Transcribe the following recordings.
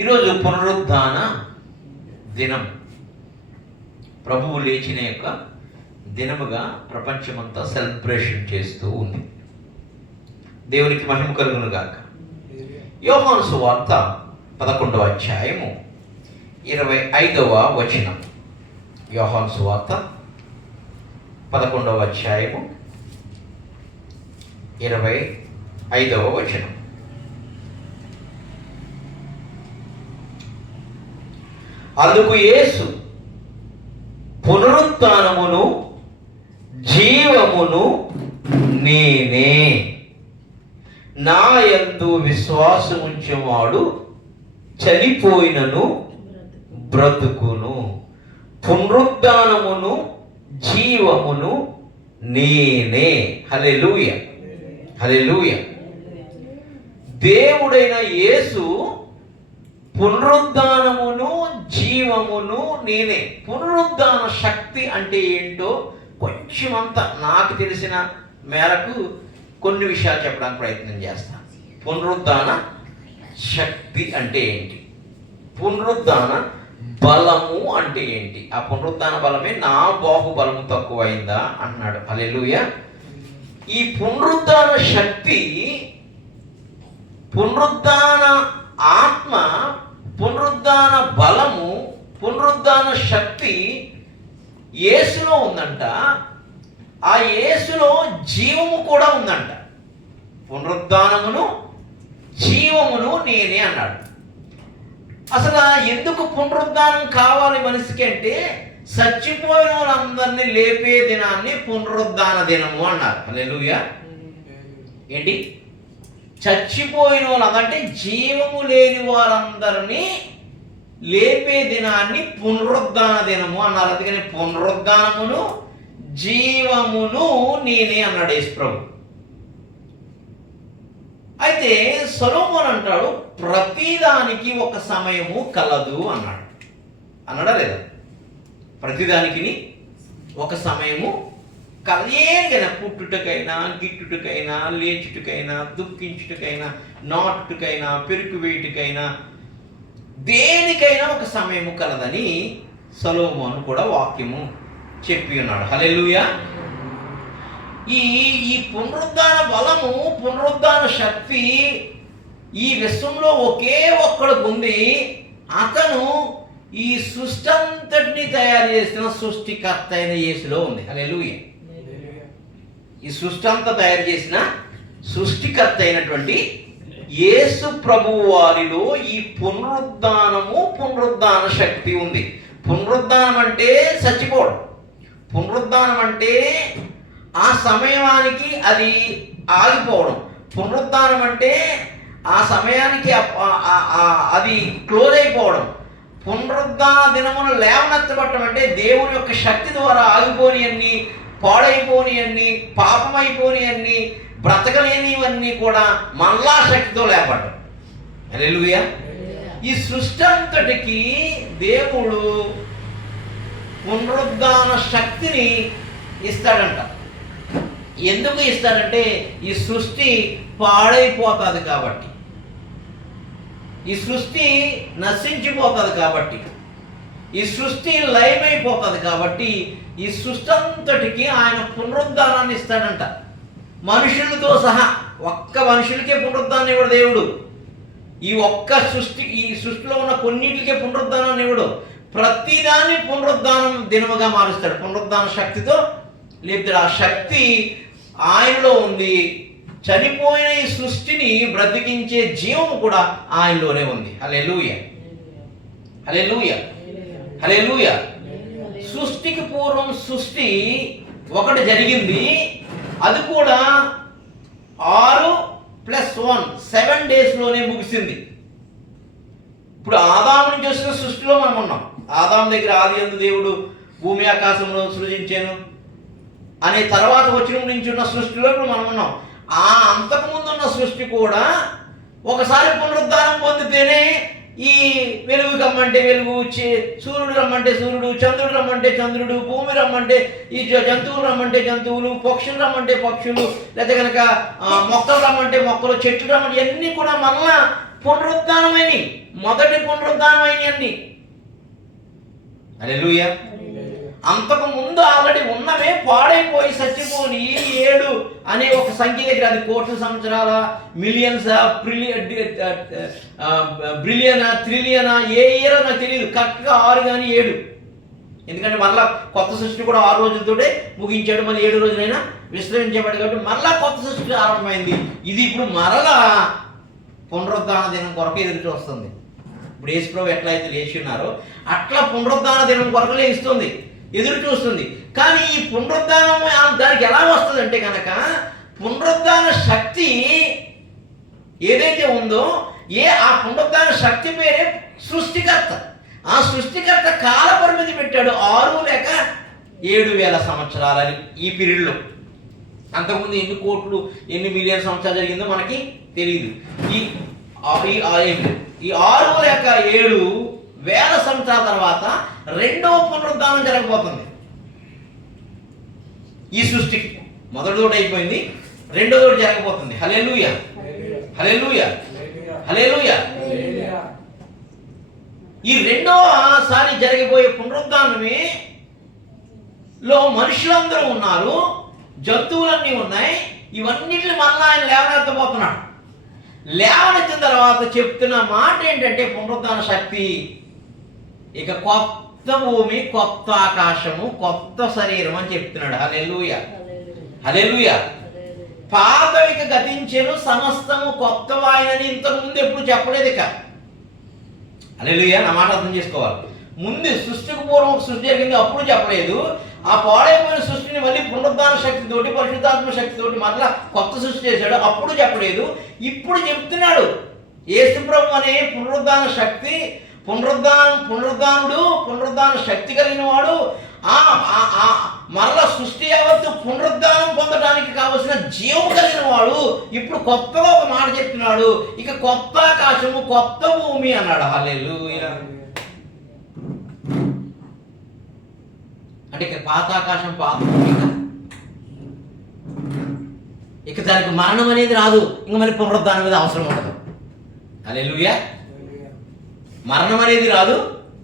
ఈరోజు పునరుద్ధాన దినం, ప్రభువు లేచిన యొక్క దినముగా ప్రపంచమంతా సెలబ్రేషన్ చేస్తూ ఉంది. దేవునికి మహిమ కలుగును గాక. యోహాను సువార్త 11వ అధ్యాయము 25వ వచనం. యోహాను సువార్త 11వ అధ్యాయము 25వ వచనం. అందుకు యేసు, పునరుత్థానమును జీవమును నేనే, నా యందు విశ్వాసముంచువాడు చనిపోయినను బ్రతుకును. పునరుద్ధానమును జీవమును నేనే. హల్లెలూయా, హల్లెలూయా. దేవుడైన యేసు పునరుద్ధానమును జీవమును నేనే. పునరుద్ధాన శక్తి అంటే ఏంటో కొంచెమంత నాకు తెలిసిన మేరకు కొన్ని విషయాలు చెప్పడానికి ప్రయత్నం చేస్తాను. పునరుద్ధాన శక్తి అంటే ఏంటి, పునరుద్ధాన బలము అంటే ఏంటి, ఆ పునరుద్ధాన బలమే నా బాహుబలము తక్కువైందా అన్నాడు. హల్లెలూయా. ఈ పునరుద్ధాన శక్తి, పునరుద్ధాన ఆత్మ, పునరుద్ధాన బలము, పునరుద్ధాన శక్తి యేసులో ఉందంట. ఆ యేసులో జీవము కూడా ఉందంట. పునరుద్ధానమును జీవమును నేనే అన్నాడు. అసలు ఎందుకు పునరుద్ధానం కావాలి మనిషికి అంటే, చచ్చిపోయిన వాళ్ళందరినీ లేపే దినాన్ని పునరుద్ధాన దినము అన్నారు. హల్లెలూయా. ఏంటి, చచ్చిపోయిన వాళ్ళంటే జీవము లేని వారందరినీ లేపే దినాన్ని పునరుద్ధాన దినము అన్నారు. అందుకని పునరుద్ధానమును జీవమును నేనే అన్నాడు యేసు ప్రభు. అయితే సొలొమోను అంటాడు, ప్రతిదానికి ఒక సమయము కలదు అన్నాడు. అన్నాడా లేదా? ప్రతిదానికి ఒక సమయము కలయేగైనా, పుట్టుటకైనా, గిట్టుటకైనా, లేచుటకైనా, దుఃఖించుటకైనా, నాటుటకైనా, పెరుకు వేయుటకైనా, దేనికైనా ఒక సమయము కలదని సొలొమోను కూడా వాక్యము చెప్పి ఉన్నాడు. హల్లెలూయా. ఈ పునరుద్ధాన బలము, పునరుద్ధాన శక్తి ఈ విశ్వంలో ఒకే ఒక్కడికి ఉంది. అతను ఈ సృష్టి అంతటిని తయారు చేసిన సృష్టికర్త అయిన యేసులో ఉంది. హల్లెలూయా. ఈ సృష్టి అంతా తయారు చేసిన సృష్టికర్త అయినటువంటి యేసు ప్రభువు వారిలో ఈ పునరుద్ధానము, పునరుద్ధాన శక్తి ఉంది. పునరుద్ధానం అంటే చచ్చిపోవడం. పునరుద్ధానం అంటే ఆ సమయానికి అది ఆగిపోవడం. పునరుద్ధానం అంటే ఆ సమయానికి అది క్లోజ్ అయిపోవడం. పునరుద్ధాన దినమును లేవనెత్తబట్టడం అంటే దేవుని యొక్క శక్తి ద్వారా ఆగిపోని అన్ని, పాడైపోని అన్ని, పాపమైపోని అన్ని, బ్రతకలేనివన్నీ కూడా మళ్ళా శక్తితో లేపడ్డం. హల్లెలూయా. ఈ సృష్టి అంతటికి దేవుడు పునరుద్ధాన శక్తిని ఇస్తాడంట. ఎందుకు ఇస్తాడంటే, ఈ సృష్టి పాడైపోతుంది కాబట్టి, ఈ సృష్టి నశించిపోతుంది కాబట్టి, ఈ సృష్టి లయమైపోతుంది కాబట్టి, ఈ సృష్టి అంతటికి ఆయన పునరుద్ధానాన్ని ఇస్తాడంట. మనుషులతో సహా. ఒక్క మనుషులకే పునరుద్ధానం ఇవ్వడు దేవుడు. ఈ సృష్టిలో ఉన్న కొన్నిటికే పునరుద్ధానాన్ని ఇవ్వడు. ప్రతిదాన్ని పునరుద్ధానం దినముగా మారుస్తాడు. పునరుద్ధాన శక్తితో లేపుతాడు. ఆ శక్తి ఆయనలో ఉంది. చనిపోయిన ఈ సృష్టిని బ్రతికించే జీవము కూడా ఆయనలోనే ఉంది. హల్లెలూయా, హల్లెలూయా, హల్లెలూయా. సృష్టికి పూర్వం సృష్టి ఒకటి జరిగింది. అది కూడా 6+1 7 డేస్లోనే ముగిసింది. ఇప్పుడు ఆదాము నుంచి వచ్చిన సృష్టిలో మనం ఉన్నాం. ఆదాము దగ్గర ఆదియందు దేవుడు భూమి ఆకాశంలో సృజించాను అనే తర్వాత వచ్చిన నుంచి ఉన్న సృష్టిలో ఇప్పుడు మనం ఉన్నాం. ఆ అంతకుముందు ఉన్న సృష్టి కూడా ఒకసారి పునరుద్ధానం పొందితేనే ఈ వెలుగు రమ్మంటే వెలుగు, సూర్యుడు రమ్మంటే సూర్యుడు, చంద్రుడు రమ్మంటే చంద్రుడు, భూమి రమ్మంటే ఈ జంతువులు రమ్మంటే జంతువులు, పక్షులు రమ్మంటే పక్షులు, లేదా కనుక మొక్కలు రమ్మంటే మొక్కలు, చెట్లు రమ్మంటే అన్నీ కూడా మళ్ళా పునరుద్ధానమైనవి. మొదటి పునరుద్ధానం అయినవన్నీ. హల్లెలూయా. అంతకు ముందు ఆల్రెడీ ఉన్నవే పాడైపోయి చచ్చిపోని 7 అనే ఒక సంఖ్య దగ్గర, అది కోట్ల సంవత్సరాల, మిలియన్స్, బ్రిలియనా, ట్రిలియనా, ఏ ఇయర్ నాకు తెలియదు. కరెక్ట్గా 6 కానీ 7. ఎందుకంటే మరలా కొత్త సృష్టి కూడా 6 రోజులతోటే ముగించాడు. మరి 7 రోజులైనా విశ్రమించబడి కాబట్టి మరలా కొత్త సృష్టి ఆరంభమైంది. ఇది ఇప్పుడు మరలా పునరుద్ధాన దినం కొరకు ఎదురు చూస్తుంది. ఇప్పుడు యేసుప్రభు ఎట్లా అయితే లేచి ఉన్నారో అట్లా పునరుద్ధాన దినం కొరకు లేస్తుంది, ఎదురు చూస్తుంది. కానీ ఈ పునరుద్ధానం దానికి ఎలా వస్తుంది అంటే కనుక, పునరుద్ధాన శక్తి ఏదైతే ఉందో ఆ పునరుద్ధాన శక్తి పేరే సృష్టికర్త. ఆ సృష్టికర్త కాల పరిమితి పెట్టాడు 6 లేక 7,000 సంవత్సరాలని ఈ పీరియడ్లో. అంతకుముందు ఎన్ని కోట్లు ఎన్ని మిలియన్ సంవత్సరాలు జరిగిందో మనకి తెలియదు. ఈ 6 లేక 7,000 సంవత్సరాల తర్వాత రెండవ పునరుద్ధానం జరగబోతుంది. ఈ సృష్టికి మొదటిదోటి అయిపోయింది, రెండోదోటి జరగబోతుంది. హల్లెలూయా, హల్లెలూయా, హల్లెలూయా. ఈ రెండోసారి జరిగిపోయే పునరుద్ధానమే లో మనుషులందరూ ఉన్నారు, జంతువులన్నీ ఉన్నాయి. ఇవన్నిటిని మళ్ళీ ఆయన లేవనెత్తబోతున్నాడు. లేవనెత్తిన తర్వాత చెప్తున్న మాట ఏంటంటే, పునరుద్ధాన శక్తి ఇక కొత్త భూమి, కొత్త ఆకాశము, కొత్త శరీరం అని చెప్తున్నాడు. హల్లెలూయా, హల్లెలూయా. పాతవిక గతించెను, సమస్తము కొత్తవాయనని ఇంతకు ముందు ఎప్పుడు చెప్పలేదు. ఇక హల్లెలూయా. నా మాట అర్థం చేసుకోవాలి. ముందు సృష్టికి పూర్వం సృష్టి జరిగింది, అప్పుడు చెప్పలేదు. ఆ పాడైపోయిన సృష్టిని మళ్ళీ పునరుద్ధాన శక్తితోటి, పరిశుద్ధాత్మ శక్తితోటి మరలా కొత్త సృష్టి చేశాడు, అప్పుడు చెప్పలేదు. ఇప్పుడు చెప్తున్నాడు. యేసుప్రభు అనే పునరుద్ధాన శక్తి, పునరుద్ధాన శక్తి కలిగిన వాడు, మరలా సృష్టి యావత్తు పునరుద్ధానం పొందడానికి కావలసిన జీవం కలిగిన వాడు. ఇప్పుడు కొత్తగా ఒక మాట చెప్తున్నాడు, ఇక కొత్త ఆకాశము, కొత్త భూమి అన్నాడు. హల్లెలూయా. అంటే ఇక పాత ఆకాశం, పాత భూమి, ఇక దానికి మరణం అనేది రాదు. ఇంక మరి పునరుద్ధానం మీద అవసరం ఉండదు. హల్లెలూయా. మరణం అనేది రాదు,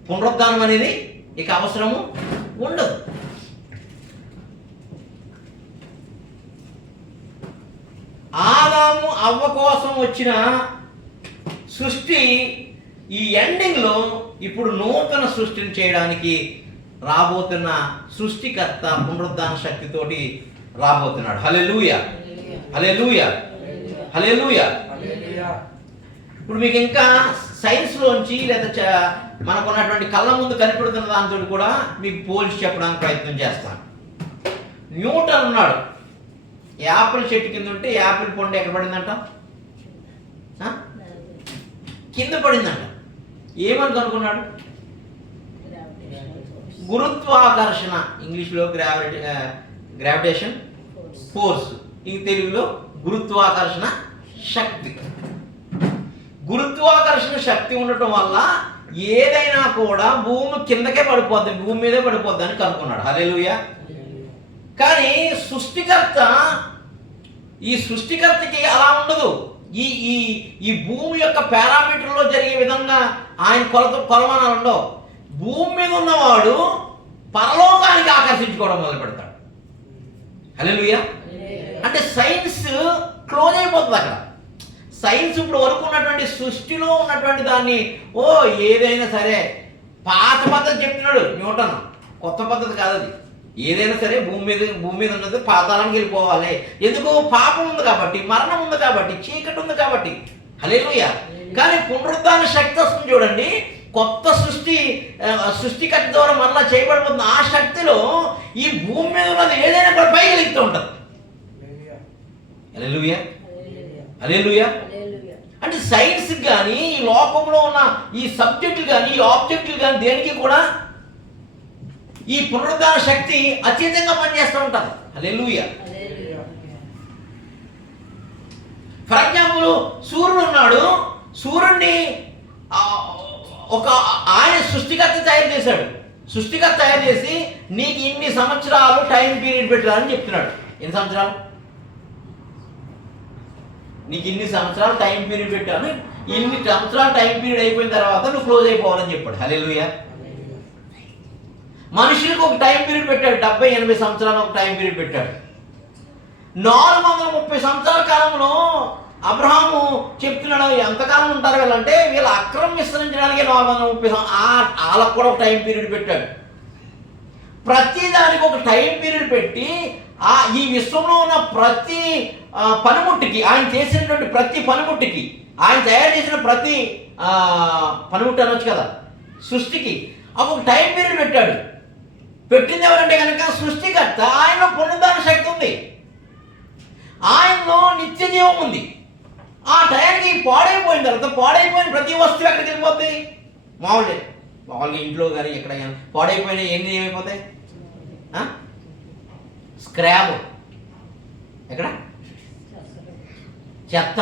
పునరుద్ధానం అనేది ఇక అవసరము ఉండదు. ఆదాము అవ్వ కోసం వచ్చిన సృష్టి ఈ ఎండింగ్లో ఇప్పుడు నూతన సృష్టిని చేయడానికి రాబోతున్న సృష్టికర్త పునరుద్ధాన శక్తితోటి రాబోతున్నాడు. హల్లెలూయా, హల్లెలూయా, హల్లెలూయా. ఇప్పుడు మీకు ఇంకా సైన్స్లోంచి లేదా మనకున్నటువంటి కళ్ళ ముందు కనిపెడుతున్న దాంతో కూడా మీకు పోల్చి చెప్పడానికి ప్రయత్నం చేస్తాను. న్యూటన్ ఉన్నాడు. యాపిల్ చెట్టు కింద ఉంటే యాపిల్ పండు ఎక్కడ పడిందంట? కింద పడిందంట. ఏమని కనుక్కున్నాడు? గురుత్వాకర్షణ, ఇంగ్లీష్లో గ్రావిటేషన్ ఫోర్స్, ఇంక తెలుగులో గురుత్వాకర్షణ శక్తి. గురుత్వాకర్షణ శక్తి ఉండటం వల్ల ఏదైనా కూడా భూమి కిందకే పడిపోద్ది, భూమి మీదే పడిపోద్ది అని కనుక్కున్నాడు. హల్లెలూయా. కానీ ఈ సృష్టికర్తకి అలా ఉండదు. ఈ భూమి యొక్క పారామీటర్లో జరిగే విధంగా ఆయన కొలమానాలు ఉండవు. భూమి మీద ఉన్నవాడు పరలోకానికి ఆకర్షించుకోవడం మొదలు పెడతాడు. హల్లెలూయా. అంటే సైన్స్ క్లోజ్ అయిపోతుంది అక్కడ. సైన్స్ ఇప్పుడు వరకు ఉన్నటువంటి సృష్టిలో ఉన్నటువంటి దాన్ని ఏదైనా సరే పాత పద్ధతి చెప్తున్నాడు న్యూటన్, కొత్త పద్ధతి కాదు అది. ఏదైనా సరే భూమి మీద ఉన్నది పాతాళానికి వెళ్ళిపోవాలి. ఎందుకు? పాపం ఉంది కాబట్టి, మరణం ఉంది కాబట్టి, చీకటి ఉంది కాబట్టి. హల్లెలూయా. కానీ పునరుద్ధాన శక్తి వస్తుంది చూడండి, కొత్త సృష్టికర్త ద్వారా మరలా చేయబడిపోతుంది. ఆ శక్తిలో ఈ భూమి మీద ఉన్నది ఏదైనా కూడా పైకి వెళ్తూ ఉంటుంది. హల్లెలూయా, హల్లెలూయా. అంటే సైన్స్ కానీ, ఈ లోకంలో ఉన్న ఈ సబ్జెక్టులు కానీ, ఈ ఆబ్జెక్టులు కానీ దేనికి కూడా ఈ పునరుద్ధాన శక్తి అత్యధికంగా పనిచేస్తూ ఉంటుంది. హల్లెలూయా. ఫర్ ఎగ్జాంపుల్, సూర్యుడు ఉన్నాడు. సూర్యుడిని ఆయన సృష్టికర్త తయారు చేశాడు. సృష్టికర్త తయారు చేసి నీకు ఇన్ని సంవత్సరాలు టైం పీరియడ్ పెట్టాలని చెప్తున్నాడు. ఎన్ని సంవత్సరాలు? నీకు ఇన్ని సంవత్సరాలు టైం పీరియడ్ పెట్టాను, ఇన్ని సంవత్సరాల టైం పీరియడ్ అయిపోయిన తర్వాత నువ్వు క్లోజ్ అయిపోవాలని చెప్పాడు. హల్లెలూయా. మనుషులకు ఒక టైం పీరియడ్ పెట్టాడు, 70-80 సంవత్సరాలు ఒక టైం పీరియడ్ పెట్టాడు. 430 సంవత్సరాల కాలంలో అబ్రహాము చెప్తున్నాడు, ఎంతకాలం ఉంటారు వీళ్ళంటే వీళ్ళు అక్రమం విస్తరించడానికి 430 వాళ్ళకు కూడా ఒక టైం పీరియడ్ పెట్టాడు. ప్రతి దానికి ఒక టైం పీరియడ్ పెట్టి ఈ విశ్వంలో ఉన్న ప్రతి పనిముట్టికి, ఆయన చేసినటువంటి ప్రతి పనిముట్టికి, ఆయన తయారు చేసిన ప్రతి పనిముట్టు అనొచ్చు కదా, సృష్టికి ఒక టైం పీరియడ్ పెట్టాడు. పెట్టింది ఎవరంటే కనుక సృష్టికర్త. ఆయనలో పునరుద్ధాన శక్తి ఉంది, ఆయనలో నిత్య జీవం ఉంది. ఆ టైంకి పాడైపోయిన తర్వాత పాడైపోయిన ప్రతి వస్తువు ఎక్కడికి వెళ్ళిపోతుంది? మామూలుగా ఇంట్లో కానీ ఎక్కడైనా పాడైపోయిన ఏంటి ఏమైపోతాయి? స్క్రాప్, ఎక్కడ చెత్త,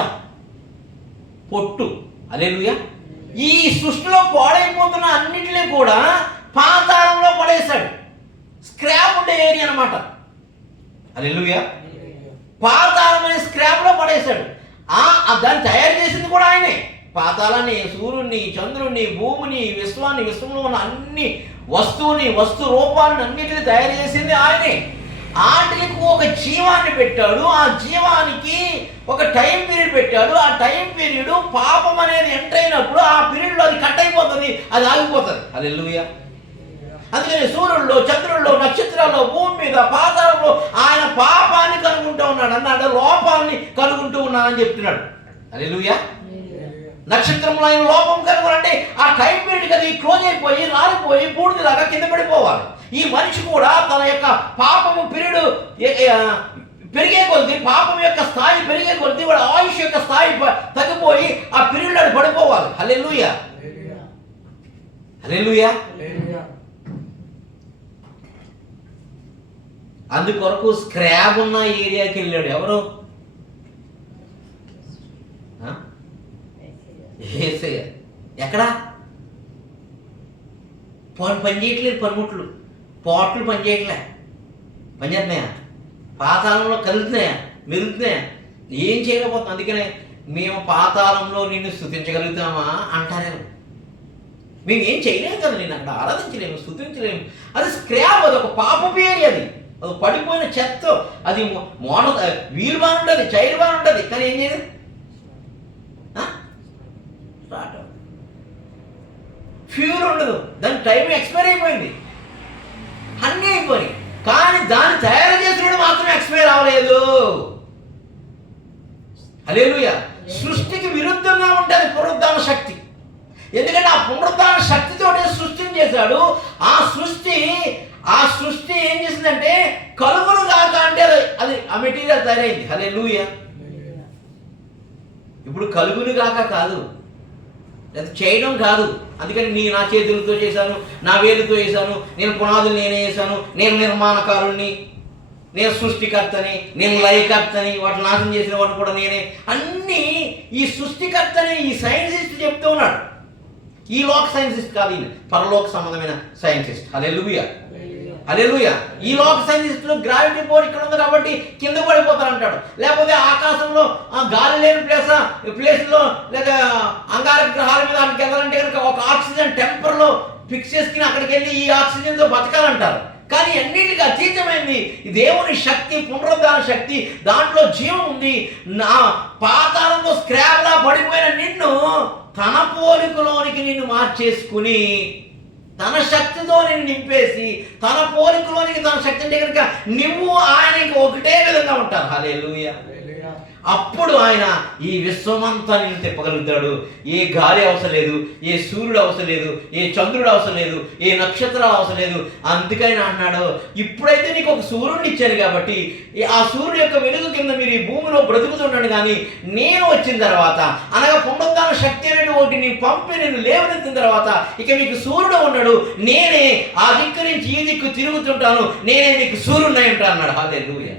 పొట్టు. హల్లెలూయా. ఈ సృష్టిలో పాడైపోతున్న అన్నింటినీ కూడా పాతాళంలో పడేశాడు. స్క్రాప్ ఉండే ఏరియా అనమాట. హల్లెలూయా. పాతాళం అనే స్క్రాప్లో పడేశాడు. దాన్ని తయారు చేసింది కూడా ఆయనే. పాతాళాన్ని, సూర్యుడిని, చంద్రుడిని, భూమిని, విశ్వాన్ని, విశ్వంలో ఉన్న అన్ని వస్తువుని, వస్తు రూపాలను అన్నిటిని తయారు చేసింది ఆయనే. వాటికి ఒక జీవాన్ని పెట్టాడు. ఆ జీవానికి ఒక టైం పీరియడ్ పెట్టాడు. ఆ టైం పీరియడ్ పాపం అనేది ఎంటర్ అయినప్పుడు ఆ పీరియడ్లో అది కట్ అయిపోతుంది, అది ఆగిపోతుంది. హల్లెలూయా. అందుకని సూర్యుల్లో, చంద్రుల్లో, నక్షత్రాల్లో, భూమి మీద, పాతాళంలో ఆయన పాపాన్ని కనుగొంటూ ఉన్నాడు అన్నాడు, లోపాలని కనుగొంటూ ఉన్నానని చెప్తున్నాడు. హల్లెలూయా. నక్షత్రంలో ఆయన లోపం కనుగొనంటే ఆ టైం పీరియడ్ అది క్లోజ్ అయిపోయి రాలిపోయి బూడిదలాగా కింద పడిపోవాలి. ఈ మనిషి కూడా తన యొక్క పాపము పీరియడ్ పెరిగే కొద్ది, పాపం యొక్క స్థాయి పెరిగే కొద్ది వాడు ఆయుష్ యొక్క స్థాయి తగ్గిపోయి ఆ పీరియడ్ అది పడిపోవాలి. హల్లెలూయా. హల్లెలూయా. అందుకొరకు స్క్రాప్ ఉన్న ఏరియాకి వెళ్ళాడు. ఎవరు? యేసయ్య. ఎక్కడ పని చేయట్లేదు, పనిముట్లు, పోట్లు పని చేయట్లే. పని చేస్తున్నాయా? పాతాళంలో కలుగుతున్నాయా, మెరుగుతున్నాయా? ఏం చేయలేకపోతున్నాం. అందుకనే మేము పాతాళంలో నిన్ను స్తుతించగలుగుతామా అంటారేమో. మేము ఏం చేయలేము కదా, నేను అక్కడ ఆరాధించలేము, స్తుతించలేము. అది స్క్రాప్, అది ఒక పాపపు ఏరియా. అది పడిపోయిన చెత్త. అది వీలు బాగా ఉంటుంది, చైర్ బాగా ఉంటుంది, కానీ ఏం చేయదు, ఫ్యూల్ ఉండదు, దాని టైం ఎక్స్పైర్ అయిపోయింది, అన్నీ అయిపోయి. కానీ దాన్ని తయారు చేసినప్పుడు మాత్రం ఎక్స్పైర్ అవ్వలేదు. హల్లెలూయా. సృష్టికి విరుద్ధంగా ఉంటుంది పునరుద్ధాన శక్తి. ఎందుకంటే ఆ పునరుద్ధాన శక్తితో సృష్టిని చేశాడు. ఆ సృష్టి ఏం చేసిందంటే కలుగును కాక అంటే అది ఆ మెటీరియల్ తయారైంది. హల్లెలూయా. ఇప్పుడు కలుగును కాక కాదు, అది చేయడం కాదు. అందుకని నా చేతులతో చేశాను, నా వేలుతో చేశాను, నేను పునాదులు నేనే చేశాను, నేను నిర్మాణకారుణ్ణి, నేను సృష్టికర్తని, నేను లయకర్తని, వాటిని నాశనం చేసిన వాడిని కూడా నేనే. అన్నీ ఈ సృష్టికర్తని ఈ సైంటిస్ట్ చెప్తూ ఉన్నాడు. ఈ లోక సైంటిస్ట్ కాదు, ఈయన పరలోక సంబంధమైన సైంటిస్ట్. హల్లెలూయా. హల్లెలూయా. ఈ లోక సైంటిస్టులు గ్రావిటీ బోర్డ్ ఇక్కడ ఉంది కాబట్టి కింద పడిపోతారు అంటాడు. లేకపోతే ఆకాశంలో గాలి లేని ప్లేస్లో లేదా అంగారక గ్రహాల మీద అక్కడికి వెళ్ళాలంటే కనుక ఒక ఆక్సిజన్ టెంపర్లో ఫిక్స్ చేసుకుని అక్కడికి వెళ్ళి ఈ ఆక్సిజన్తో బతకాలంటారు. కానీ అన్నిటికీ అతీతమైంది దేవుని శక్తి, పునరుద్ధాన శక్తి. దాంట్లో జీవం ఉంది. నా పాతాళంలో స్క్రాప్లా పడిపోయిన నిన్ను తన పోలికలోనికి నిన్ను మార్చేసుకుని తన శక్తితో నేను నింపేసి తన పోలికలోనికి తన శక్తి అంటే కనుక నువ్వు ఆయనకి ఒకటే విధంగా ఉంటారు. హల్లెలూయా. అప్పుడు ఆయన ఈ విశ్వమంతా నేను తిప్పగలుగుతాడు. ఏ గాలి అవసరం లేదు, ఏ సూర్యుడు అవసరం లేదు, ఏ చంద్రుడు అవసరం లేదు, ఏ నక్షత్రాలు అవసరం లేదు. అందుకని అన్నాడు, ఇప్పుడైతే నీకు ఒక సూర్యుడిని ఇచ్చాను కాబట్టి ఆ సూర్యుడు యొక్క వెలుగు కింద మీరు ఈ భూమిలో బ్రతుకుతుండండి. కానీ నేను వచ్చిన తర్వాత, అనగా పునరుద్ధాన శక్తి అనేది ఒకటి నీ పంపి నేను లేవనెత్తిన తర్వాత ఇక మీకు సూర్యుడు ఉన్నాడు. నేనే ఆ దిక్కు నుంచి ఈ దిక్కు తిరుగుతుంటాను, నేనే మీకు సూర్యుడినై ఉంటాను అన్నాడు. హల్లెలూయా.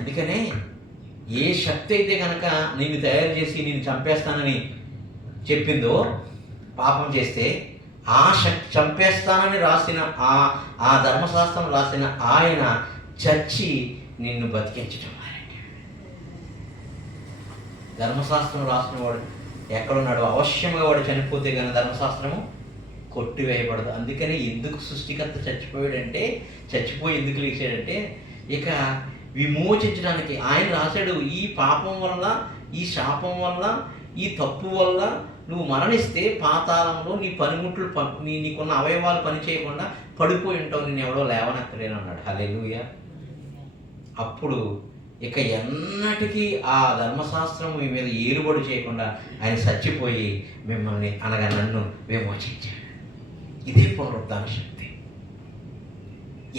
అందుకనే ఏ శక్తి అయితే కనుక నిన్ను తయారు చేసి నేను చంపేస్తానని చెప్పిందో, పాపం చేస్తే ఆ శక్తి చంపేస్తానని రాసిన ఆ ధర్మశాస్త్రం రాసిన ఆయన చచ్చి నిన్ను బతికించడం. ధర్మశాస్త్రం రాసిన వాడు ఎక్కడున్నాడు? అవశ్యంగా వాడు చనిపోతే కానీ ధర్మశాస్త్రము కొట్టివేయబడదు. అందుకని ఎందుకు సృష్టికర్త చచ్చిపోయాడంటే, చచ్చిపోయి ఎందుకు లేచాడంటే ఇక విమోచించడానికి ఆయన రాశాడు. ఈ పాపం వల్ల, ఈ శాపం వల్ల, ఈ తప్పు వల్ల నువ్వు మరణిస్తే పాతాళంలో నీ పనిముట్లు నీకున్న అవయవాలు పని చేయకుండా పడిపోయి ఉంటావు, నేను ఎవడో లేవనెత్తలేను అన్నాడు. హల్లెలూయా. అప్పుడు ఇక ఎన్నటికీ ఆ ధర్మశాస్త్రం మీ మీద ఏలుబడి చేయకుండా ఆయన చచ్చిపోయి మిమ్మల్ని అనగా నన్ను విమోచించాడు. ఇదే పునరుద్ధాన శక్తి.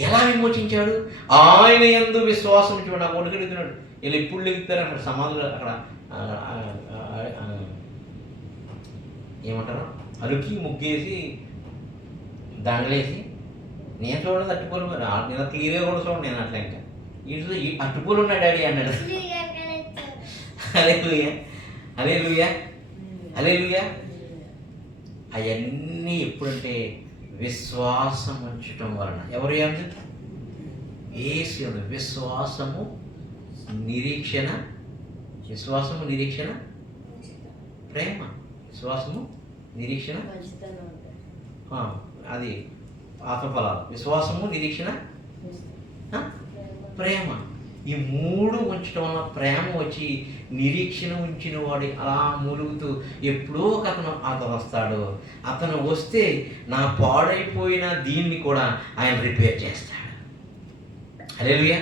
ఎలా విమోచించాడు? ఆయన యందు విశ్వాసం చూడండి. నాకు ఒడుకెడుతున్నాడు. వీళ్ళు ఇప్పుడు లెగుతారు అక్కడ సమాధులు, అక్కడ ఏమంటారు, అలుకి ముగ్గేసి దండలేసి, నేను చూడండి అట్టుకోలు, నేను క్లియర్గా కూడా చూడండి. నేను అట్లా ఇంకా ఇటు అట్టుకోలు ఉన్నా డాడీ అన్నాడు. హల్లెలూయా, హల్లెలూయా, హల్లెలూయా. అవన్నీ ఎప్పుడంటే విశ్వాసం ఉంచటం వలన. ఎవరు యందు? యేసు యందు. విశ్వాసము నిరీక్షణ, విశ్వాసము నిరీక్షణ ప్రేమ. విశ్వాసము నిరీక్షణ అది ఆత్మఫలాలు. విశ్వాసము నిరీక్షణ ప్రేమ. ఈ మూడు ఉంచడం వల్ల ప్రేమ వచ్చి నిరీక్షణ ఉంచిన వాడి అలా మూలుగుతూ ఎప్పుడో ఒక అతను వస్తాడు. అతను వస్తే నా పాడైపోయిన దీన్ని కూడా ఆయన రిపేర్ చేస్తాడు. హల్లెలూయా.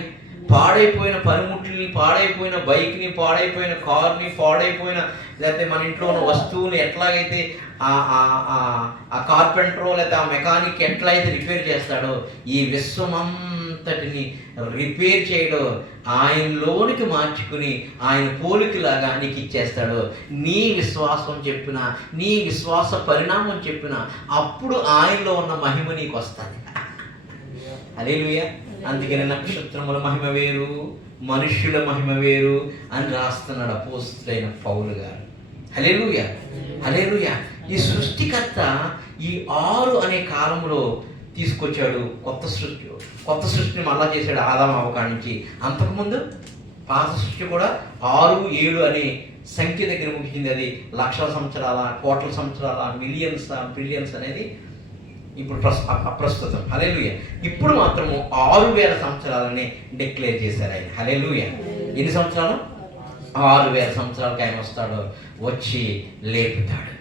పాడైపోయిన పనిముట్లని, పాడైపోయిన బైక్ని, పాడైపోయిన కార్ని, పాడైపోయిన లేకపోతే మన ఇంట్లో ఉన్న వస్తువుని ఎట్లాగైతే ఆ కార్పెంటరో లేకపోతే ఆ మెకానిక్ ఎట్లయితే రిపేర్ చేస్తాడో, ఈ విశ్వమంతటిని రిపేర్ చేయడం ఆయనలోనికి మార్చుకుని ఆయన పోలికలాగా నీకు ఇచ్చేస్తాడు. నీ విశ్వాసం చెప్పిన, నీ విశ్వాస పరిణామం చెప్పిన అప్పుడు ఆయనలో ఉన్న మహిమ నీకు వస్తుంది. హల్లెలూయా. అందుకని నక్షత్రముల మహిమ వేరు, మనుష్యుల మహిమ వేరు అని రాస్తున్నాడు అపోస్తలుడైన పౌలు గారు. హల్లెలూయా, హల్లెలూయా. ఈ సృష్టికర్త ఈ 6 అనే కాలంలో తీసుకొచ్చాడు కొత్త సృష్టిని మళ్ళా చేశాడు ఆదాము అవ్వ నుంచి. అంతకుముందు పాత సృష్టి కూడా 6, 7 అనే సంఖ్య దగ్గర ముగిసింది. అది లక్షల సంవత్సరాల, కోట్ల సంవత్సరాల, మిలియన్స్, బిలియన్స్ అనేది ఇప్పుడు అప్రస్తుతం. హల్లెలూయా. ఇప్పుడు మాత్రము 6000 సంవత్సరాలని డిక్లేర్ చేశారు ఆయన. హల్లెలూయా. ఎన్ని సంవత్సరాలు? 6000 సంవత్సరాలకి ఆయన వస్తాడు. వచ్చి లేపుతాడు.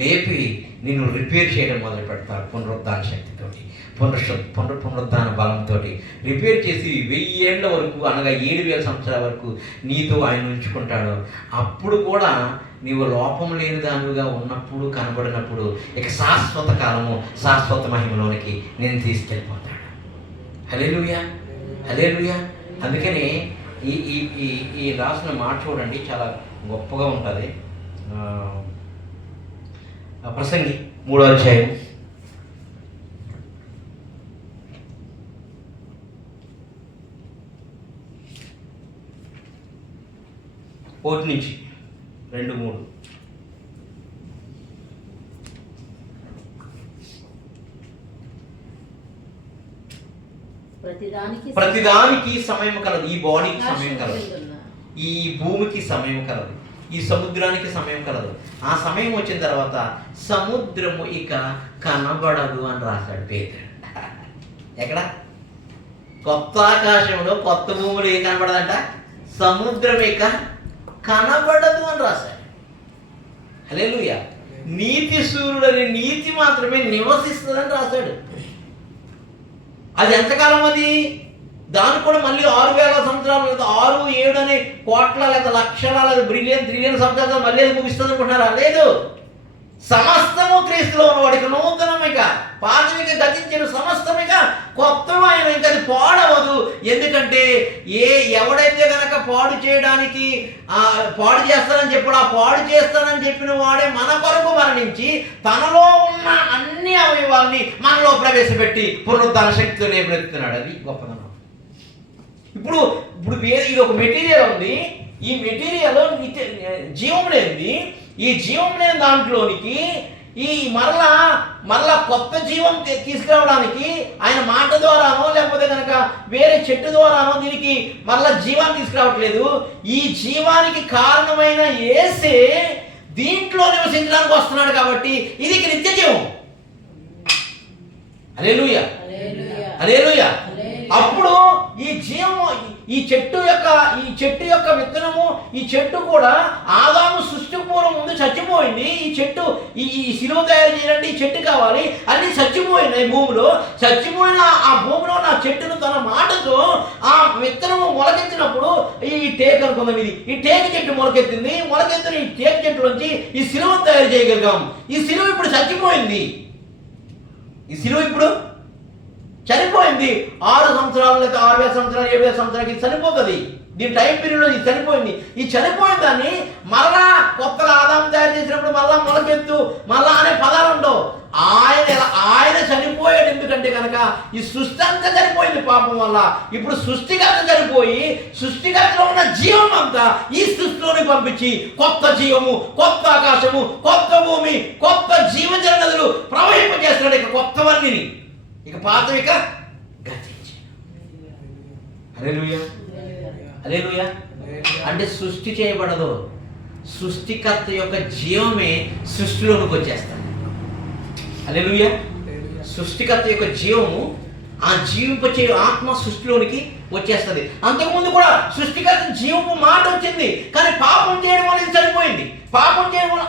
లేపి నిన్ను రిపేర్ చేయడం మొదలు పెడతాడు. పునరుద్ధాన శక్తితోటి, పునరుద్ధాన బలంతో రిపేర్ చేసి 1000 ఏళ్ల వరకు, అనగా 7000 సంవత్సరాల వరకు నీతో ఆయన ఉంచుకుంటాడు. అప్పుడు కూడా నీవు లోపం లేని దానిగా ఉన్నప్పుడు, కనబడినప్పుడు ఇక శాశ్వత కాలము, శాశ్వత మహిమలోనికి నేను తీసుకెళ్ళిపోతాడు. హల్లెలూయా, హల్లెలూయా. అందుకని ఈ రాసిన మాట చూడండి, చాలా గొప్పగా ఉంటుంది. ప్రసంగి 3వ అధ్యాయం 1 నుంచి 2, 3. ప్రతిదానికి సమయం కలదు. ఈ బాడీకి సమయం కలదు, ఈ భూమికి సమయం కలదు, ఈ సముద్రానికి సమయం కలదు. ఆ సమయం వచ్చిన తర్వాత సముద్రము ఇక కనబడదు అని రాశాడు పేతురు. ఎక్కడ? కొత్త ఆకాశంలో, కొత్త భూములు ఏం కనబడదంట? సముద్రం ఇక కనబడదు అని రాశాడు. హల్లెలూయా. నీతి సూర్యుడని నీతి మాత్రమే నివసిస్తుందని రాశాడు. అది ఎంతకాలం? అది దానికి కూడా మళ్ళీ 6000 సంవత్సరాలు, లేదా 6, 7 అనే కోట్ల, లేదా లక్షల, లేదా ట్రిలియన్ సంవత్సరాలు మళ్ళీ అది ముగిస్తుంది అనుకుంటున్నారా? లేదు. సమస్తము క్రీస్తులో ఉన్నవాడికి నూతనమిక, పాతమిక గతించిన సమస్తమిక కొత్తమైన, ఇంకా అది పాడవదు. ఎందుకంటే ఎవడైతే కనుక పాడు చేయడానికి పాడు చేస్తానని చెప్పాడు, ఆ పాడు చేస్తానని చెప్పిన వాడే మన కొరకు మరణించి తనలో ఉన్న అన్ని అవయవాల్ని మనలో ప్రవేశపెట్టి పునరుద్ధాన శక్తితో లేపునెత్తుతున్నాడు. అది గొప్పదనం. ఇప్పుడు ఇది ఒక మెటీరియల్ ఉంది. ఈ మెటీరియల్ జీవం లేనిది. ఈ జీవం లేని దాంట్లోనికి ఈ మరలా మరలా కొత్త జీవం తీసుకురావడానికి ఆయన మాట ద్వారానో లేకపోతే కనుక వేరే చెట్టు ద్వారానో దీనికి మరలా జీవాన్ని తీసుకురావట్లేదు. ఈ జీవానికి కారణమైన యేసే దీంట్లో నివసించడానికి వస్తున్నాడు కాబట్టి ఇది నిత్య జీవం. హల్లెలూయా, హల్లెలూయా. అప్పుడు ఈ జీవము, ఈ చెట్టు యొక్క విత్తనము, ఈ చెట్టు కూడా ఆదాము సృష్టి పూర్వం ముందు చచ్చిపోయింది. ఈ చెట్టు ఈ శిలువ తయారు చేయాలంటే ఈ చెట్టు కావాలి, అన్ని చచ్చిపోయినాయి భూమిలో. చచ్చిపోయిన ఆ భూమిలో నా చెట్టును తన మాటతో ఆ విత్తనము మొలకెత్తినప్పుడు ఈ టేక్ అనుకుందాం, ఈ టేక చెట్టు మొలకెత్తింది. మొలకెత్తిన ఈ టేక చెట్టులోంచి ఈ శిలువ తయారు చేయగలిగాం. ఈ శిలువ ఇప్పుడు చచ్చిపోయింది. ఈ శిలువ ఇప్పుడు చనిపోయింది. 6 సంవత్సరాలు లేదా 6,000 సంవత్సరాలు 7,000 సంవత్సరాలకి చనిపోతుంది. దీని టైం పీరియడ్లో ఇది చనిపోయింది. ఈ చనిపోయిన దాన్ని మరలా కొత్తగా ఆదాము తయారు చేసినప్పుడు మళ్ళా మొలకెత్తు మళ్ళా అనే పదాలు ఉండవు. ఆయన చనిపోయాడు. ఎందుకంటే కనుక ఈ సృష్టి అంతా చనిపోయింది పాపం వల్ల. ఇప్పుడు సృష్టికర్త చనిపోయి సృష్టికర్తలో ఉన్న జీవం అంతా ఈ సృష్టిలోని పంపించి కొత్త జీవము, కొత్త ఆకాశము, కొత్త భూమి, కొత్త జీవజల నదులు ప్రవహింపజేస్తున్నాడు. ఇక కొత్తవన్నీ, ఇక పాతవి ఇక గతించి. హల్లెలూయా, హల్లెలూయా. అంటే సృష్టి చేయబడదు, సృష్టికర్త యొక్క జీవమే సృష్టిలోనికి వచ్చేస్తాడు. హల్లెలూయా. సృష్టికర్త యొక్క జీవము, ఆ జీవింపచే ఆత్మ సృష్టిలోనికి వచ్చేస్తుంది. అంతకుముందు కూడా సృష్టికర్త జీవపు మాట వచ్చింది, కానీ పాపం చేయడం వల్ల ఇది చనిపోయింది. పాపం చేయడం వల్ల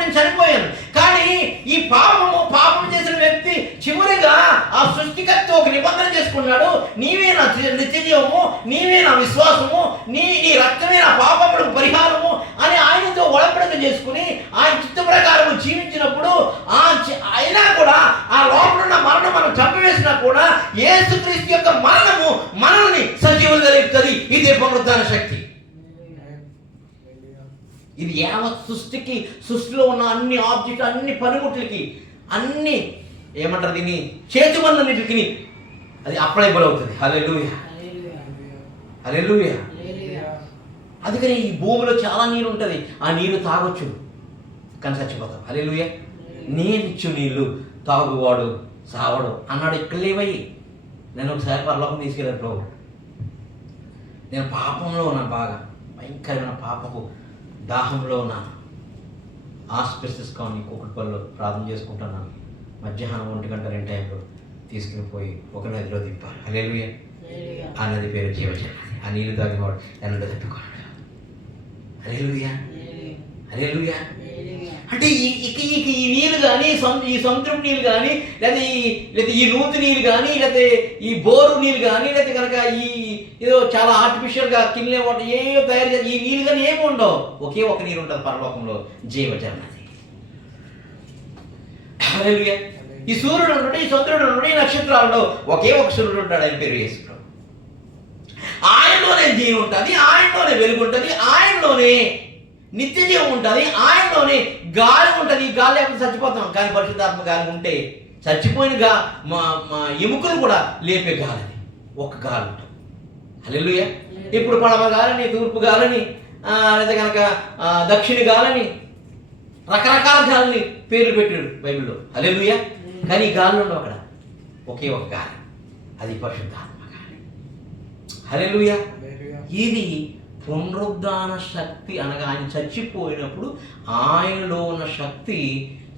నేను చనిపోయాను. కానీ ఈ పాపం చేసిన వ్యక్తి చివరిగా ఆ సృష్టికర్త ఒక నిబంధన చేసుకున్నాడు. నీవే నా నిత్య జీవము, నీవే నా విశ్వాసము, నీ రక్తమే నా పాపములకు పరిహారము అని ఆయనతో ఒడంబడిక చేసుకుని ఆయన చిత్త ప్రకారం జీవించినప్పుడు అయినా కూడా ఆ లోపల ఉన్న మరణం మనం చంపివేసినా కూడా యేసుక్రీస్తు యొక్క మరణము మనల్ని సజీవులుగా లేపుతుంది. ఇదే పునరుద్ధాన శక్తి. ఇది యావత్ సృష్టిలో ఉన్న అన్ని ఆబ్జెక్ట్, అన్ని పనిముట్లకి, అన్ని ఏమంటారు దీన్ని, చేతివన్నన్నిటికి అది అప్లైబుల్ అవుతుంది. హల్లెలూయా, హల్లెలూయా. అందుకని ఈ భూమిలో చాలా నీరు ఉంటుంది, ఆ నీరు తాగొచ్చు కానీ చచ్చిపోతాం. హల్లెలూయా. నేనిచ్చు నీళ్ళు తాగువాడు సావడు అన్నాడు. ఇక్కడ లేవయ్యి. నేను ఒకసారి పరలోకం తీసుకెళ్ళాను ప్రభు. నేను పాపంలో ఉన్నాను, బాగా భయంకరమైన పాపపు దాహంలో ఉన్నాను. ఆస్పెసిస్ కానీ కుక్కటిపల్లిలో ప్రార్థన చేసుకుంటున్నాను. మధ్యాహ్నం 1 గంట 2 టైంలో తీసుకుని పోయి ఒక నదిలో దింపారు. హల్లెలూయా. ఆ నది పేరు జీవజల. ఆ నీళ్ళు తాగినవాడు ఎన్నడూ తట్టుకోడు. హల్లెలూయా, హల్లెలూయా. అంటే ఈ నీళ్ళు కానీ, ఈ సముద్రం నీళ్ళు కానీ, లేదా ఈ నూతి నీళ్ళు కానీ, లేకపోతే ఈ బోరు నీళ్ళు కానీ, లేకపోతే కనుక ఏదో చాలా ఆర్టిఫిషియల్గా కిన్లే వాటర్ ఏవో తయారు చేసి ఈ నీళ్ళు కానీ ఏమి ఉండవు. ఒకే ఒక నీరు ఉంటుంది పరలోకంలో, జీవజల నది. హల్లెలూయా. ఈ సూర్యుడు ఉంటాడు, ఈ చంద్రుడు ఉంటాడు, ఈ నక్షత్రాల్లో ఒకే ఒక సూర్యుడు ఉంటాడు. ఆయన పేరు యేసు ప్రభు. ఆయనలోనే జీవం ఉంటుంది, ఆయనలోనే వెలుగు ఉంటుంది, ఆయనలోనే నిత్య జీవం ఉంటుంది, ఆయనలోనే గాలి ఉంటుంది. గాలి లేకపోతే చచ్చిపోతాం, కానీ పరిశుద్ధాత్మ గాలి ఉంటే చచ్చిపోయిన ఎముకలు కూడా లేపే గాలి, ఒక గాలి ఉంటుంది. హల్లెలూయా. ఇప్పుడు పడవ గాలని, తూర్పు గాలని, లేదా కనుక దక్షిణ గాలని, రకరకాల గాలిని పేర్లు పెట్టాడు బైబిల్లో. హల్లెలూయా. కానీ ఈ గాలి ఉండవు అక్కడ, ఒకే ఒక గాలి, అది పరిశుద్ధాత్మ గాలి. హల్లెలూయా. ఇది పునరుద్ధాన శక్తి. అనగా ఆయన చచ్చిపోయినప్పుడు ఆయనలో ఉన్న శక్తి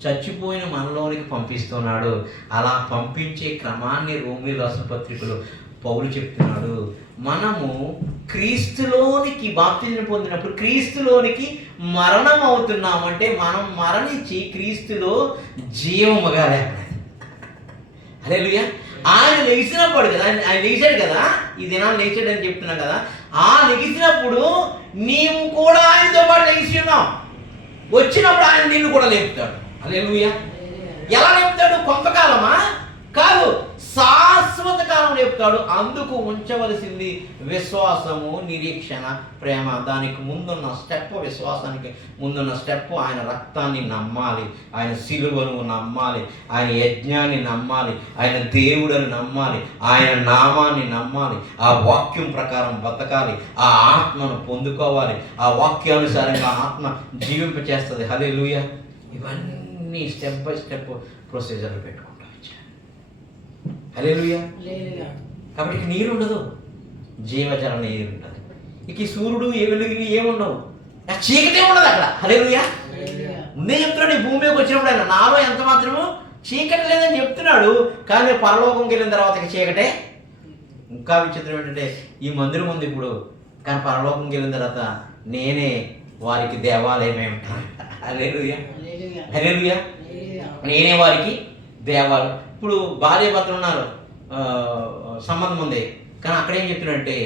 చచ్చిపోయిన మనలోనికి పంపిస్తున్నాడు. అలా పంపించే క్రమాన్ని రోమీయులకు రాసిన పత్రికలో పౌలు చెప్తున్నాడు. మనము క్రీస్తులోనికి బాప్తిజం పొందినప్పుడు క్రీస్తులోనికి మరణం అవుతున్నామంటే మనం మరణించి క్రీస్తులో జీవముగా లేపడాలి. హల్లెలూయా. ఆయన లెగిసినప్పుడు కదా, ఆయన లెగిసాడు కదా, ఈ దినాన్ని లేచాడు అని చెప్తున్నాం కదా, ఆ లెగిసినప్పుడు నీవు కూడా ఆయనతో పాటు లెగిసి ఉన్నావు. వచ్చినప్పుడు ఆయన నిన్ను కూడా లేపుతాడు. హల్లెలూయా. ఎలా లేపుతాడు? కొంతకాలమా? కాదు, శాశ్వత కాలం లేపుతాడు. అందుకు ఉంచవలసింది విశ్వాసము, నిరీక్షణ, ప్రేమ. దానికి ముందున్న స్టెప్, విశ్వాసానికి ముందున్న స్టెప్ ఆయన రక్తాన్ని నమ్మాలి, ఆయన సిలువను నమ్మాలి, ఆయన యజ్ఞాన్ని నమ్మాలి, ఆయన దేవుడని నమ్మాలి, ఆయన నామాన్ని నమ్మాలి, ఆ వాక్యం ప్రకారం బతకాలి, ఆ ఆత్మను పొందుకోవాలి, ఆ వాక్యానుసారంగా ఆత్మ జీవింపచేస్తుంది. హల్లెలూయా. ఇవన్నీ అన్ని స్టెప్ బై స్టెప్ ప్రొసీజర్లు పెట్టుకుంటూ వచ్చాడు. హల్లెలూయా. కాబట్టి ఇక నీరు ఉండదు, జీవజల నీరు ఉంటుంది. ఇక ఈ సూర్యుడు ఏ వెలుగు ఏముండవు, చీకటే ఉండదు అక్కడ. హల్లెలూయా. ముందే చెప్తున్నాడు, ఈ భూమి మీదకి వచ్చినప్పుడు ఆయన నాలో ఎంత మాత్రము చీకటి లేదని చెప్తున్నాడు. కానీ పరలోకంకి వెళ్ళిన తర్వాత ఇక చీకటే. ఇంకా విచిత్రం ఏంటంటే ఈ మందిరం ఉంది ఇప్పుడు, కానీ పరలోకంకి వెళ్ళిన తర్వాత నేనే వారికి దేవాలయమే ఉంటాను. హల్లెలూయా. హల్లెలూయా. నేనే వారికి దేవాలయం. ఇప్పుడు భార్య భర్తలు ఉన్నారు, సంబంధం ఉంది, కానీ అక్కడ ఏం చెప్తున్నాడంటే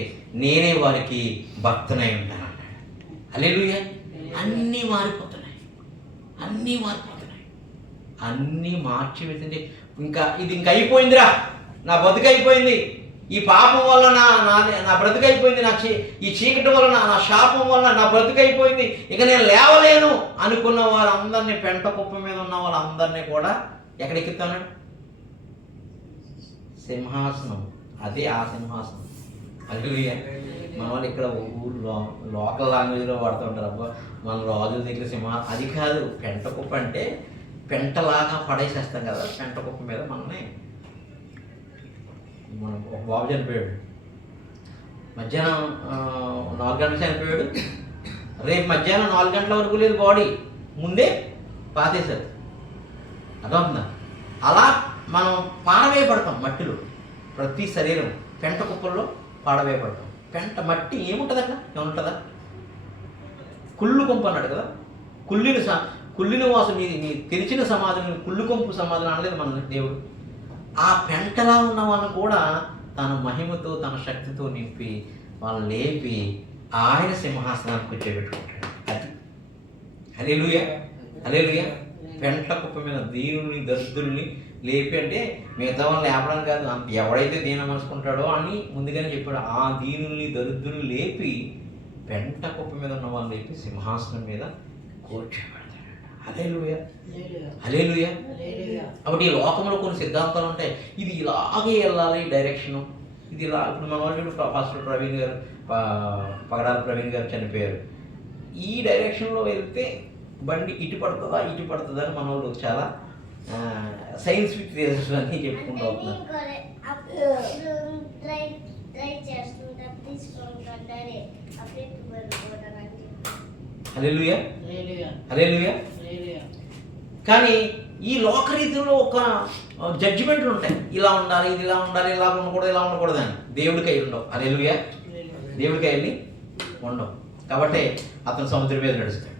నేనే వారికి భర్తనై ఉంటాను అన్నాడు. హల్లెలూయా. అన్నీ మారిపోతున్నాయి, అన్నీ మారిపోతున్నాయి, అన్నీ మార్చి వెళ్తుంటే ఇంకా అయిపోయిందిరా, నా బతుకు అయిపోయింది, ఈ పాపం వల్ల నా బ్రతుకు అయిపోయింది, ఈ చీకటి వల్ల నా శాపం వల్ల నా బ్రతుకు అయిపోయింది, ఇక నేను లేవలేను అనుకున్న వారందరినీ, పెంట కుప్ప మీద ఉన్న వాళ్ళందరినీ కూడా ఎక్కడెక్కుతాను? సింహాసనం. అదే ఆ సింహాసనం. హల్లెలూయా. మన వాళ్ళు ఇక్కడ ఊళ్ళో లోకల్ లాంగ్వేజ్లో వాడుతూ ఉంటారు, అబ్బా మన రాజుల దగ్గర సింహాసనం. అది కాదు, పెంట కుప్ప అంటే పెంటలాగా పడేసేస్తాం కదా, పెంట కుప్ప మీద మనల్ని. మనం ఒక బాబు చనిపోయాడు, మధ్యాహ్నం 4 గంటలకు చనిపోయాడు. రేపు మధ్యాహ్నం 4 గంటల వరకు లేదు బాడీ, ముందే పాతేశారు. అర్థమవుతుందా? అలా మనం పాడవేయబడతాం మట్టిలో. ప్రతి శరీరం పెంట కుప్పల్లో పాడవేయబడతాం. పెంట మట్టి ఏముంటుంది అక్కడ? ఏముంటుందా? కుళ్ళు కొంపు అన్నాడు కదా, కుళ్ళిన వాసు నీ తెరిచిన సమాధిని కుళ్ళు కొంపు సమాధిని అనలేదు మన దేవుడు. ఆ పెంటలా ఉన్న వాళ్ళని కూడా తన మహిమతో తన శక్తితో నింపి వాళ్ళని లేపి ఆయన సింహాసనానికి కూర్చోబెట్టుకుంటాడు. అది హల్లెలూయా. హల్లెలూయా. పెంట కుప్ప మీద దీనుల్ని దరిద్రుల్ని లేపి, అంటే మిగతా వాళ్ళని లేపడానికి కాదు, అంత ఎవడైతే దీన మనసుకుంటాడో అని ముందుగానే చెప్పాడు. ఆ దీనుల్ని దరిద్రుల్ని లేపి పెంట కుప్ప మీద ఉన్న వాళ్ళని లేపి సింహాసనం మీద కూర్చోబెడతాడు. హల్లెలూయా. హల్లెలూయా. కాబట్టి ఈ లోకంలో కొన్ని సిద్ధాంతాలు ఉంటాయి, ఇది ఇలాగే వెళ్ళాలి డైరెక్షను, ఇది ఇలా. ఇప్పుడు మన వాళ్ళు పాస్టర్ ప్రవీణ్ గారు, పగడాల ప్రవీణ్ గారు చనిపోయారు. ఈ డైరెక్షన్లో వెళ్తే బండి ఇటు పడుతుందా అని మన వాళ్ళు చాలా సైంటిఫిక్ రీజన్స్ అన్నీ చెప్పుకుంటూ అవుతున్నారు. హల్లెలూయా. హల్లెలూయా. కానీ ఈ లోకరీతిలో ఒక జడ్జిమెంట్లు ఉంటాయి, ఇలా ఉండాలి, ఇది ఇలా ఉండాలి, ఇలా ఉండకూడదు, ఇలా ఉండకూడదు అని. దేవుడికి అయి ఉండవు. హల్లెలూయా. దేవుడికి అయ్యి ఉండవు. కాబట్టి అతను సముద్రం మీద నడుస్తాడు.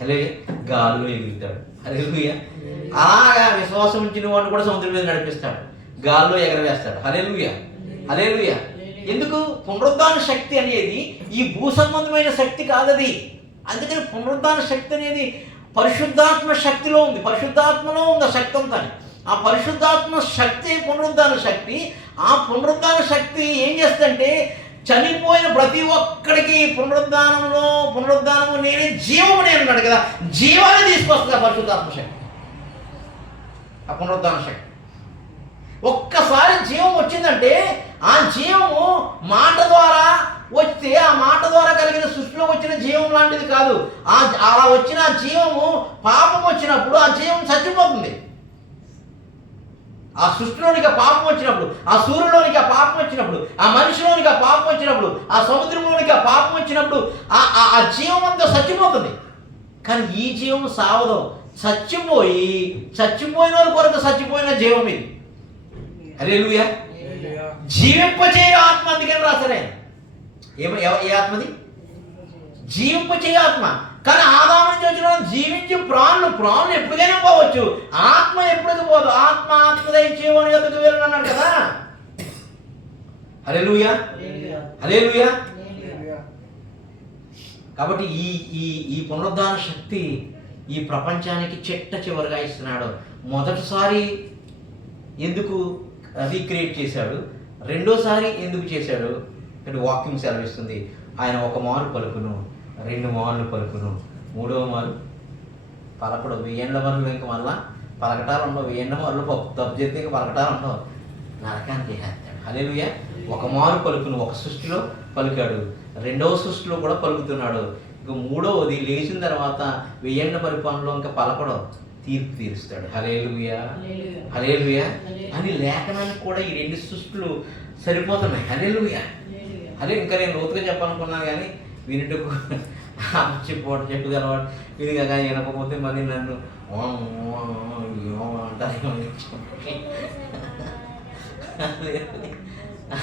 హల్లెలూయా. గాల్లో ఎగురుతాడు. హల్లెలూయా. అలాగా విశ్వాసం ఉంచిన వాడిని కూడా సముద్రం మీద నడిపిస్తాడు, గాల్లో ఎగరవేస్తాడు. హల్లెలూయా. హల్లెలూయా. ఎందుకు? పునరుద్ధాన శక్తి అనేది ఈ భూ సంబంధమైన శక్తి కాదది. అందుకని పునరుద్ధాన శక్తి అనేది పరిశుద్ధాత్మ శక్తిలో ఉంది, పరిశుద్ధాత్మలో ఉంది ఆ శక్తి అంతా. ఆ పరిశుద్ధాత్మ శక్తి పునరుద్ధాన శక్తి. ఆ పునరుద్ధాన శక్తి ఏం చేస్తుందంటే చనిపోయిన ప్రతి ఒక్కడికి పునరుద్ధానము నేనే, జీవము నేను అన్నాడు కదా, జీవాన్ని తీసుకొస్తుంది ఆ పరిశుద్ధాత్మ శక్తి, ఆ పునరుద్ధాన శక్తి. ఒక్కసారి జీవం వచ్చిందంటే ఆ జీవము మాట ద్వారా వస్తే, ఆ మాట ద్వారా కలిగిన సృష్టిలో వచ్చిన జీవం లాంటిది కాదు. అలా వచ్చిన ఆ జీవము పాపం వచ్చినప్పుడు ఆ జీవం చచ్చిపోతుంది. ఆ సృష్టిలోనికి ఆ పాపం వచ్చినప్పుడు, ఆ సూర్యులోనికి ఆ పాపం వచ్చినప్పుడు, ఆ మనిషిలోనికి ఆ పాపం వచ్చినప్పుడు, ఆ సముద్రంలోనికి ఆ పాపం వచ్చినప్పుడు ఆ జీవం అంతా చచ్చిపోతుంది. కానీ ఈ జీవం సావదు, చచ్చిపోయిన వారి కొరకు చచ్చిపోయిన జీవం ఇది. హల్లెలూయా. జీవింపచేయ ఆత్మ, అందుకని రాసరే. ఏ ఆత్మది? జీవింపచేయ ఆత్మ. కానీ ఆదాము నుంచి వచ్చిన జీవించి ప్రాణులు ఎప్పటికైనా పోవచ్చు, ఆత్మ ఎప్పటికీ పోదు. ఆత్మ దయచేయని ఎదుగు వెళ్ళను అన్నాడు కదా. హల్లెలూయా. హల్లెలూయా. కాబట్టి ఈ పునరుద్ధాన శక్తి ఈ ప్రపంచానికి చివరిగా ఇస్తున్నాడు. మొదటిసారి ఎందుకు రీక్రియేట్ చేశాడు, రెండోసారి ఎందుకు చేశాడు అంటే వాక్యం సెలవిస్తుంది, ఆయన ఒక మారు పలుకును, 2 మార్లు పలుకును, 3వ మారు పలకడు. 1000 ఏళ్ల వరకు ఇంక మళ్ళా పలకటాలు ఉండవు, 1000 ఏళ్ల వరకు తప్పు చేస్తే ఇంక పలకటాలు ఉండవు, నరకానికి చేస్తాడు. హల్లెలూయా. ఒక మారు పలుకును, ఒక సృష్టిలో పలికాడు, 2వ సృష్టిలో కూడా పలుకుతున్నాడు. ఇక 3వది లేచిన తర్వాత 1000 ఏళ్ల పరిపాలనలో ఇంకా పలకడం, తీర్పు తీరుస్తాడు. హల్లెలూయా, హల్లెలూయా అని లేఖనానికి కూడా ఈ రెండు సృష్టిలు సరిపోతున్నాయి. హల్లెలూయా. అదే ఇంకా నేను లోతుగా చెప్పాలనుకున్నాను కానీ వినుటకు చెప్పు గలవాడు వినిగా కానీ వినకపోతే మళ్ళీ నన్ను అంటారు.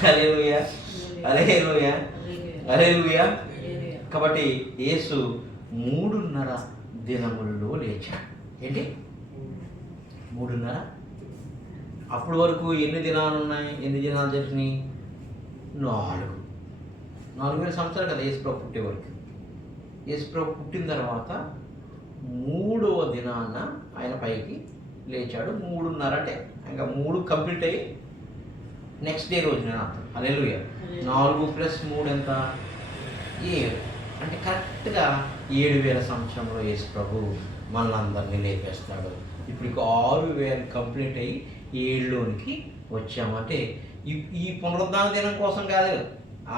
హల్లెలూయా, హల్లెలూయా, హల్లెలూయా. కాబట్టి యేసు 3.5 దినములలో లేచాడు. ఏంటి 3.5? అప్పటి వరకు ఎన్ని దినాలు ఉన్నాయి? ఎన్ని దినాలు జరిగినాయి? 4,000 సంవత్సరాలు కదా యేసుప్రభు పుట్టే వరకు. యేసుప్రభు పుట్టిన తర్వాత 3వ దినాన ఆయన పైకి లేచాడు. 3.5 అంటే ఇంకా 3 కంప్లీట్ అయ్యి నెక్స్ట్ డే రోజున అర్థం. హల్లెలూయా. 4 + 3 ఎంత? 7. అంటే కరెక్ట్గా 7,000 సంవత్సరంలో యేసుప్రభు మనల్ని లేపేస్తాడు. ఇప్పుడు 6,000 కంప్లీట్ అయ్యి 7లోనికి వచ్చామంటే ఈ పునరుద్ధాన దినం కోసం కాదు.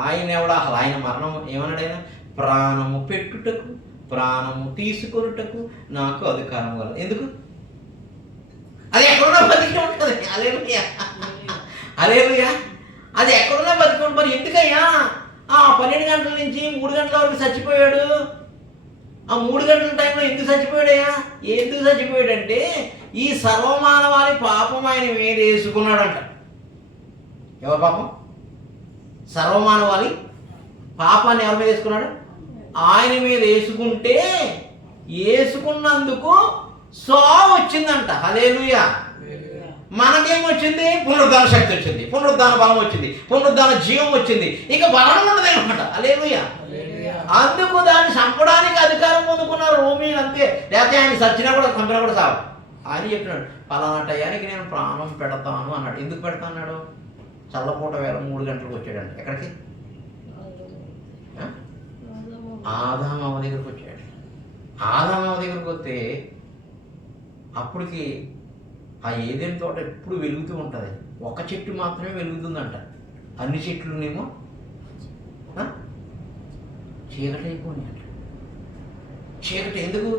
ఆయన ఎవడా అసలు? ఆయన మరణం ఏమన్నాడు? ఆయన ప్రాణము పెట్టుటకు ప్రాణము తీసుకొనుటకు నాకు అధికారం కలదు. ఎందుకు? అది ఎక్కడున్నా బతికి ఉంటుంది. హల్లెలూయా, హల్లెలూయా. అది ఎక్కడున్నా బతికి ఉంటుంది. మరి ఎందుకయ్యా 12 గంటల నుంచి 3 గంటల వరకు చచ్చిపోయాడు? ఆ 3 గంటల టైంలో ఎందుకు చచ్చిపోయాడయ్యా? ఎందుకు చచ్చిపోయాడంటే ఈ సర్వమానవాళి పాపం ఆయన మీద వేసుకున్నాడంట. ఎవరి పాపం? సర్వమానవాళి పాపాన్ని ఎవరి మీద వేసుకున్నాడు? ఆయన మీద వేసుకుంటే వేసుకున్నందుకు సావు వచ్చిందంట. హల్లెలూయా. మనకేమొచ్చింది? పునరుద్ధాన శక్తి వచ్చింది, పునరుద్ధాన బలం వచ్చింది, పునరుద్ధాన జీవం వచ్చింది. ఇక బలం ఉన్నది అనమాట. హల్లెలూయా. అందుకు దాన్ని చంపడానికి అధికారం పొందుకున్నారు రోమీలు, అంతే. లేకపోతే ఆయన సచ్చినా కూడా చంపినా కూడా సావు. ఆయన చెప్తున్నాడు పలానా టయానికి నేను ప్రాణం పెడతాను అన్నాడు. ఎందుకు పెడతా అన్నాడు? చల్లపూట వేళ 3 గంటలకు వచ్చాడంట. ఎక్కడికి? ఆదాము అవ్వ దగ్గరకు వచ్చాడు. ఆదాము అవ్వ దగ్గరకు వస్తే అప్పటికి ఆ ఏదైనా తోట ఎప్పుడు వెలుగుతూ ఉంటుంది. ఒక చెట్టు మాత్రమే వెలుగుతుందంట. అన్ని చెట్లునేమో చీకటి అయిపోయి అంట. చీకటి ఎందుకు?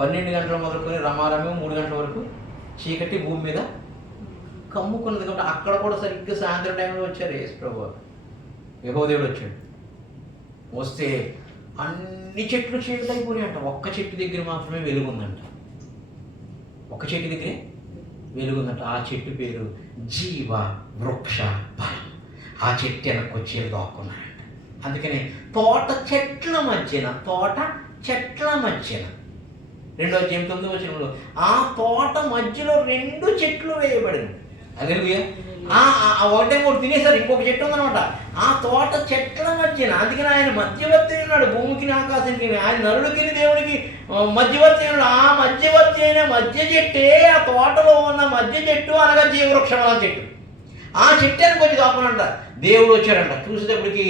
12 గంటల మొదలుకొని రమారమే 3 గంటల వరకు చీకటి భూమి మీద కమ్ముకున్నది. కాబట్టి అక్కడ కూడా సరిగ్గా సాయంత్రం టైంలో వచ్చారు యేసుప్రభు. యెహోవాదేవుడు వచ్చాడు. వస్తే అన్ని చెట్లు చీకటి అయిపోయి అంట. ఒక్క చెట్టు దగ్గర మాత్రమే వెలుగుందంట. ఒక్క చెట్టు దగ్గరే వెలుగుందంట. ఆ చెట్టు పేరు జీవ వృక్ష ఫలం. ఆ చెట్టు వెనక్కి వచ్చేది దాక్కున్నాడంట. అందుకని తోట చెట్ల మధ్యన 2:9 ఆ తోట మధ్యలో 2 చెట్లు వేయబడింది. హల్లెలూయా. ఒకటే మూడు తినేసారు, ఇంకొక చెట్టు ఉందనమాట. ఆ తోట చెట్ల మధ్యన. అందుకని ఆయన మధ్యవర్తి ఉన్నాడు భూమికి ఆకాశానికి. ఆయన నరుడికి దేవుడికి మధ్యవర్తి ఉన్నాడు. ఆ మధ్యవర్తి అయిన మధ్య చెట్టే ఆ తోటలో ఉన్న మధ్య చెట్టు, అనగా జీవవృక్షం అన్న చెట్టు. ఆ చెట్టు అని కొంచెం కాపాడంట. దేవుడు వచ్చాడంట. చూసేటప్పటికి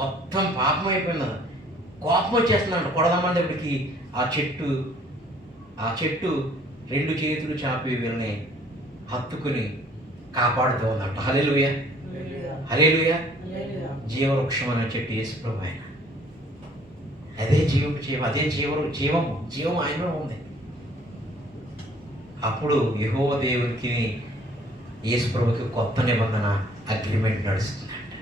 మొత్తం పాపం అయిపోయింది. కోపం వచ్చేస్తుందంట. కొడదామనేటప్పటికి ఆ చెట్టు 2 చేతులు చాపి వీళ్ళని హత్తుకుని కాపాడుతూ ఉందంట. హల్లెలూయా, హల్లెలూయా. జీవవృక్షం అనే చెట్టు యేసుప్రభు ఆయన. అదే జీవం ఆయనలో ఉంది. అప్పుడు యెహోవా దేవునికి యేసుప్రభుకి కొత్త నిబంధన అగ్రిమెంట్ నడుస్తుందంట.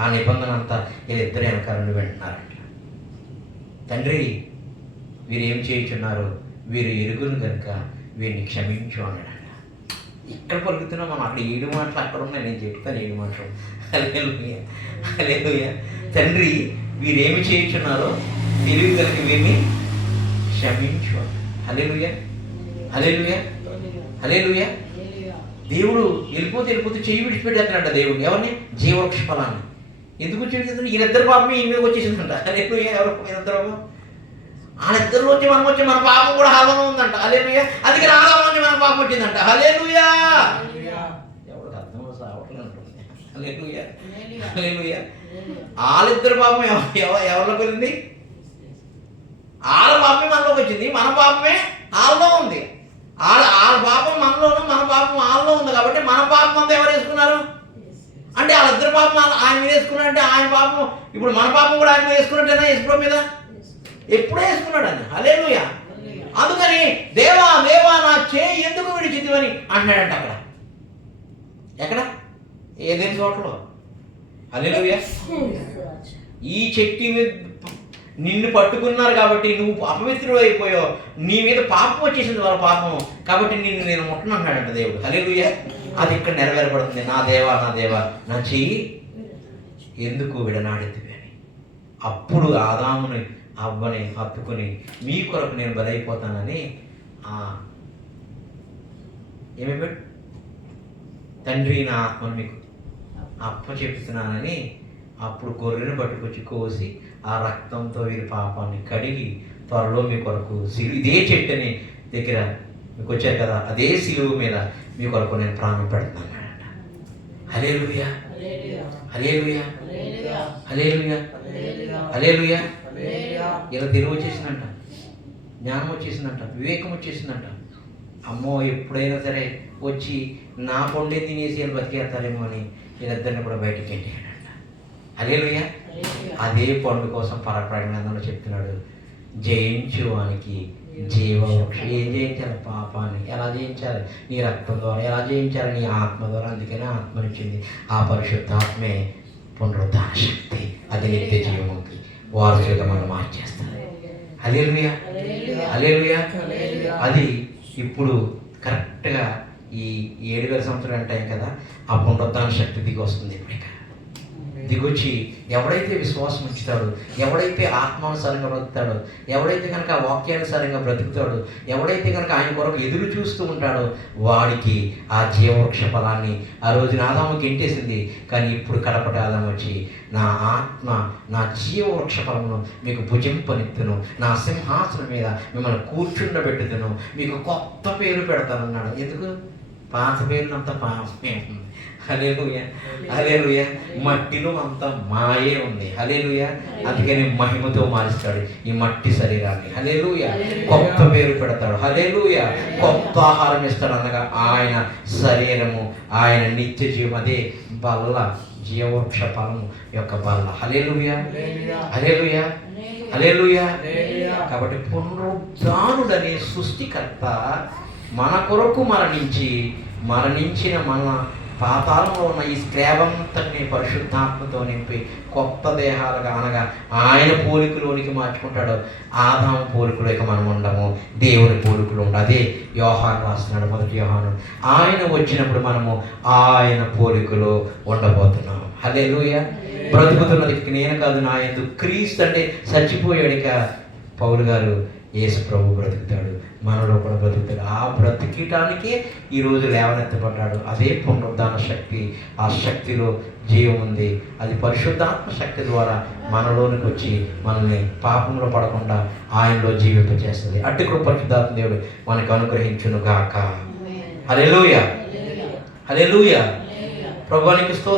ఆ నిబంధన అంతా వీళ్ళిద్దరు వెనకాలను వింటున్నారంట. తండ్రి, వీరు ఏం చేయుచున్నారు? వీరు ఎరుగును కనుక వీరిని క్షమించు అన్నాడంట. ఇక్కడ పలుకుతున్నాం మనం. అక్కడ 7 మాటలు అక్కడ ఉన్నాయి. నేను చెప్తాను 7 మాటలు. హల్లెలూయా, హల్లెలూయా. తండ్రి, వీరేమి చేయుచున్నారో తెలివి కనుక వీరిని క్షమించు. హల్లెలూయా, హల్లెలూయా, హల్లెలూయా. దేవుడు వెళ్ళిపోతూ చెయ్యి విడిచిపెట్టేస్తాడంట. దేవుడు ఎవరిని? జీవవృక్ష ఫలాన్ని. ఎందుకు వచ్చేది? ఈయనిద్దరు పాపమే ఈయన మీదకి వచ్చేసిందంట. హల్లెలూయా. ఎవరు? ఈయనిద్దరు. వాళ్ళిద్దరిలో వచ్చి మనం వచ్చి మన పాపం కూడా హాలంలో ఉందంట. హల్లెలూయా. అందుకే ఆదాము నుంచి మన పాపం వచ్చిందంట. హల్లెలూయా. ఎవరికి అర్థం సావట్లేదు అంటుంది. హల్లెలూయా, హల్లెలూయా. వాళ్ళిద్దరు పాపం ఎవరిలోకి వెళ్ళింది? వాళ్ళ పాపమే మనలోకి వచ్చింది. మన పాపమే వాళ్ళలో ఉంది. వాళ్ళ పాపం మనలోను, మన పాపం వాళ్ళలో ఉంది. కాబట్టి మన పాపం అంతా ఎవరు వేసుకున్నారు అంటే వాళ్ళిద్దరు పాపం ఆయన మీద వేసుకున్నారంటే ఆయన పాపం ఇప్పుడు మన పాపం కూడా ఆయన మీద వేసుకున్నట్టేనా? యేసుప్రభు మీద ఎప్పుడూ వేసుకున్నాడు ఆయన. హల్లెలూయా, అందుకని దేవా దేవా నా చేయి ఎందుకు విడిచితివని అంటున్నాడంట. అక్కడ ఎక్కడ? ఏదైనా చోటలో. హల్లెలూయా. ఈ చెట్టు మీద నిన్ను పట్టుకున్నారు కాబట్టి నువ్వు అపవిత్రుడు అయిపోయావు, నీ మీద పాపం వచ్చేసింది, వాళ్ళ పాపం, కాబట్టి నిన్ను నేను ముట్టనంటాడంట దేవుడు. హల్లెలూయా. అది ఇక్కడ నెరవేరబడుతుంది. నా దేవా నా దేవా నా చెయ్యి ఎందుకు విడనాడితివి అని. అప్పుడు ఆదాముని అవ్వని హత్తుకుని మీ కొరకు నేను బలైపోతానని ఏమైపోయాడు? తండ్రి నా ఆత్మను మీకు అప్ప చెప్తున్నానని అప్పుడు గొర్రెను పట్టుకొచ్చి కోసి ఆ రక్తంతో వీరి పాపాన్ని కడిగి త్వరలో మీ కొరకు ఇదే చెట్టుని దగ్గర మీకు వచ్చారు కదా, అదే సిలువ మీద మీ కొరకు నేను ప్రాణం పెడతానన్నాడంట. హల్లెలూయా హల్లెలూయా హల్లెలూయా హల్లెలూయా. ఇలా తెలివి వచ్చేసిందంట, జ్ఞానం వచ్చేసిందంట, వివేకం వచ్చేసిందంట. అమ్మో ఎప్పుడైనా సరే వచ్చి నా పొండే తినేసి వీళ్ళు బతికేస్తారేమో అని వీళ్ళిద్దరిని కూడా బయటికి వెళ్ళాడంట. హల్లెలూయా. అదే పండు కోసం పరప్రజ్ఞానంలో చెప్తున్నాడు, జయించు వానికి జీవవృక్షం. ఏం జయించాలి? పాపాన్ని. ఎలా జయించాలి? నీ రక్తం ద్వారా. ఎలా జయించాలి? నీ ఆత్మ ద్వారా. అందుకనే ఆత్మనిచ్చింది. ఆ పరిశుద్ధాత్మే పునరుద్ధాన శక్తి. అది నిత్య జీవంకి వారసులుగా మనం మార్చేస్తారు. హల్లెలూయా హల్లెలూయా. అది ఇప్పుడు కరెక్ట్గా ఈ 7,000 సంవత్సరాలు అంటాయి కదా, ఆ పునరుద్ధాన శక్తి దిగి వస్తుంది. ఇప్పుడు దిగొచ్చి ఎవడైతే విశ్వాసం ఉంచుతాడో, ఎవడైతే ఆత్మానుసారంగా బ్రతుకుతాడో, ఎవడైతే కనుక వాక్యానుసారంగా బ్రతుకుతాడో, ఎవడైతే కనుక ఆయన కొరకు ఎదురు చూస్తూ ఉంటాడో వాడికి ఆ జీవవృక్ష ఫలాన్ని ఆ రోజున ఆదాము గెంటేసింది. కానీ ఇప్పుడు కడపటి ఆదాము వచ్చి నా ఆత్మ నా జీవవృక్ష ఫలమును మీకు భుజింపనిత్తును, నా సింహాసనం మీద మిమ్మల్ని కూర్చుండబెట్టుదును, మీకు కొత్త పేరు పెడతానన్నాడు. ఎందుకు? పాత పేరునంతా పాపమే. హల్లెలూయా హల్లెలూయా. మట్టిలో అంత మాయే ఉంది. హల్లెలూయా. అందుకని మహిమతో మారుస్తాడు ఈ మట్టి శరీరాన్ని. హల్లెలూయా. కొత్త పేరు పెడతాడు. హల్లెలూయా. కొత్త ఆహారం ఇస్తాడు. అనగా ఆయన శరీరము, ఆయన నిత్య జీవం, అదే బల్ల, జీవవృక్ష ఫలము యొక్క బల్ల. హల్లెలూయా హల్లెలూయా హల్లెలూయా. కాబట్టి పునరుద్ధానుడనే సృష్టికర్త మన కొరకు మరణించిన మన పాతాళంలో ఉన్న ఈ స్క్రాబంతని పరిశుద్ధాత్మతో నింపి కొత్త దేహాలుగా, అనగా ఆయన పోలికలోనికి మార్చుకుంటాడు. ఆదాము పోలికలోకి మనం ఉండము, దేవుని పోలికలు ఉండ. అదే యోహాను రాస్తున్నాడు, 1 యోహాను. ఆయన వచ్చినప్పుడు మనము ఆయన పోలికలో ఉండబోతున్నాం. హల్లెలూయా. బ్రతుకుతున్నది నేను కాదు, నా యందు క్రీస్తు అంటే చచ్చిపోయాడిక పౌలు గారు యేసు ప్రభు బ్రతుకుతాడు, మనలో కూడా బ్రతుకుతాడు. ఆ బ్రతికటానికే ఈరోజు లేవనెత్తబడ్డాడు. అదే పునరుద్ధాన శక్తి. ఆ శక్తిలో జీవం ఉంది. అది పరిశుద్ధాత్మ శక్తి ద్వారా మనలోనికి వచ్చి మనల్ని పాపంలో పడకుండా ఆయనలో జీవింపజేస్తుంది. అట్టి కృప పరిశుద్ధాత్మ దేవుడు మనకు అనుగ్రహించును గాక. హల్లెలూయా హల్లెలూయా. ప్రభువానికి స్తోత్రం.